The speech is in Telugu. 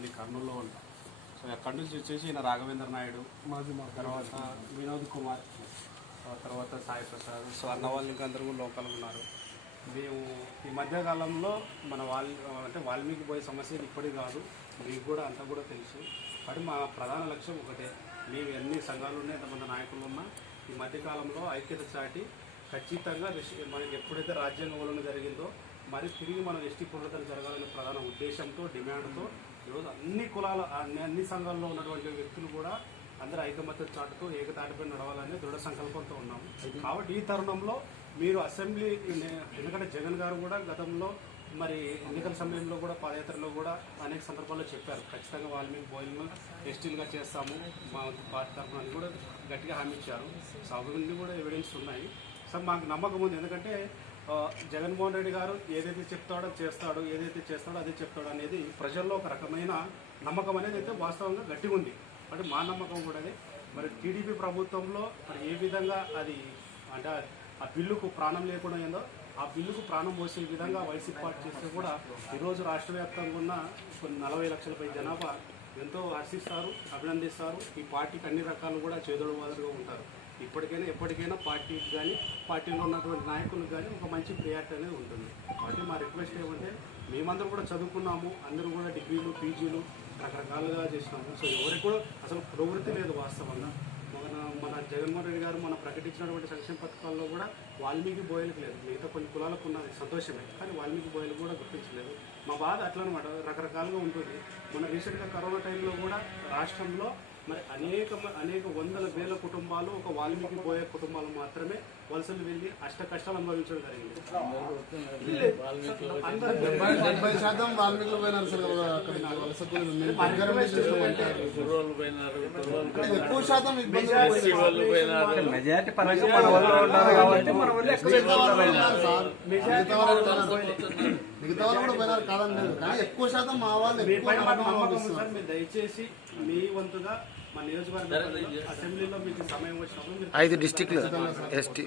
యాక్చువల్లీ కర్నూలులో ఉంటాం. సో అక్కడి నుంచి వచ్చేసి ఈయన రాఘవేంద్ర నాయుడు, తర్వాత వినోద్ కుమార్, తర్వాత సాయి ప్రసాద్, సో అన్న వాళ్ళు ఇంకా అందరూ లోకల్ ఉన్నారు. మేము ఈ మధ్యకాలంలో మన అంటే వాల్మీకి బోయ సమస్యలు ఇప్పటికి కాదు, మీకు కూడా అంతా కూడా తెలుసు. కానీ మా ప్రధాన లక్ష్యం ఒకటే, మేము ఎన్ని సంఘాలు ఉన్నాయి, ఎంతమంది నాయకులు ఉన్నా ఈ మధ్యకాలంలో ఐక్యత చాటి ఖచ్చితంగా మనకి ఎప్పుడైతే రాజ్యాంగ వలన జరిగిందో మరి తిరిగి మనం ఎస్టీ పునరుద్ధరణ జరగాలనే ప్రధాన ఉద్దేశంతో, డిమాండ్తో ఈరోజు అన్ని కులాల అన్ని సంఘాల్లో ఉన్నటువంటి వ్యక్తులు కూడా అందరూ ఐకమత్యం చాటుతూ ఏకతాటిపై నడవాలని దృఢ సంకల్పంతో ఉన్నాము. కాబట్టి ఈ తరుణంలో మీరు అసెంబ్లీ, ఎందుకంటే జగన్ గారు కూడా గతంలో మరి ఎన్నికల సమయంలో కూడా పాదయాత్రలో కూడా అనేక సందర్భాల్లో చెప్పారు, ఖచ్చితంగా వాల్మీకి బోయలను ఎస్టీలుగా చేస్తాము మా పార్టీ తరఫున అని కూడా గట్టిగా హామీ ఇచ్చారు. సో అవన్నీ కూడా ఎవిడెన్స్ ఉన్నాయి. సో మాకు నమ్మకం ఉంది, ఎందుకంటే జగన్మోహన్ రెడ్డి గారు ఏదైతే చెప్తాడో చేస్తాడో, ఏదైతే చేస్తాడో అదే చెప్తాడో అనేది ప్రజల్లో ఒక రకమైన నమ్మకం అనేది అయితే వాస్తవంగా గట్టిగా ఉంది. అంటే మా నమ్మకం కూడా అదే. మరి టీడీపీ ప్రభుత్వంలో మరి ఏ విధంగా అది అంటే ఆ బిల్లుకు ప్రాణం లేకుండా ఏందో ఆ బిల్లుకు ప్రాణం పోసే విధంగా వైసీపీ పార్టీ చేస్తే కూడా ఈరోజు రాష్ట్ర వ్యాప్తంగా ఉన్న కొన్ని 40 లక్షలపై జనాభా ఎంతో హర్షిస్తారు, అభినందిస్తారు. ఈ పార్టీకి అన్ని రకాలు కూడా చేదోడు వాదులుగా ఉంటారు. ఇప్పటికైనా ఎప్పటికైనా పార్టీకి కానీ పార్టీలో ఉన్నటువంటి నాయకులకు కానీ ఒక మంచి ప్రియారిటీ అనేది ఉంటుంది. కాబట్టి మా రిక్వెస్ట్ ఏమంటే, మేమందరూ కూడా చదువుకున్నాము, అందరూ కూడా డిగ్రీలు, పీజీలు రకరకాలుగా చేసినాము. సో ఎవరికి కూడా అసలు ప్రవృత్తి లేదు వాస్తవంగా. మన జగన్మోహన్ రెడ్డి గారు మనం ప్రకటించినటువంటి సంక్షేమ పథకాల్లో కూడా వాల్మీకి బోయలకు లేదు. మిగతా కొన్ని కులాలకు ఉన్నది సంతోషమే, కానీ వాల్మీకి బోయలు కూడా గుర్తించలేదు. మా బాధ అట్లా అనమాట, రకరకాలుగా ఉంటుంది. మన రీసెంట్గా కరోనా టైంలో కూడా రాష్ట్రంలో మరి అనేక వందల వేల కుటుంబాలు ఒక వాల్మీకి బోయ కుటుంబాలు మాత్రమే వలసలు వెళ్ళి అష్ట కష్టాలు అనుభవించడం జరిగింది. మెజారిటీ పరంగా మన వాళ్ళు ఉన్నారు కాబట్టి మన వాళ్ళు మిగతా వాళ్ళు కూడా పోయినారు కాదని, కానీ ఎక్కువ శాతం మా వాళ్ళు. మీరు దయచేసి మీ వంతుగా మా నియోజకవర్గ అసెంబ్లీలో మీకు సమయం వచ్చినప్పుడు 5 డిస్ట్రిక్ట్లు ఎస్టీ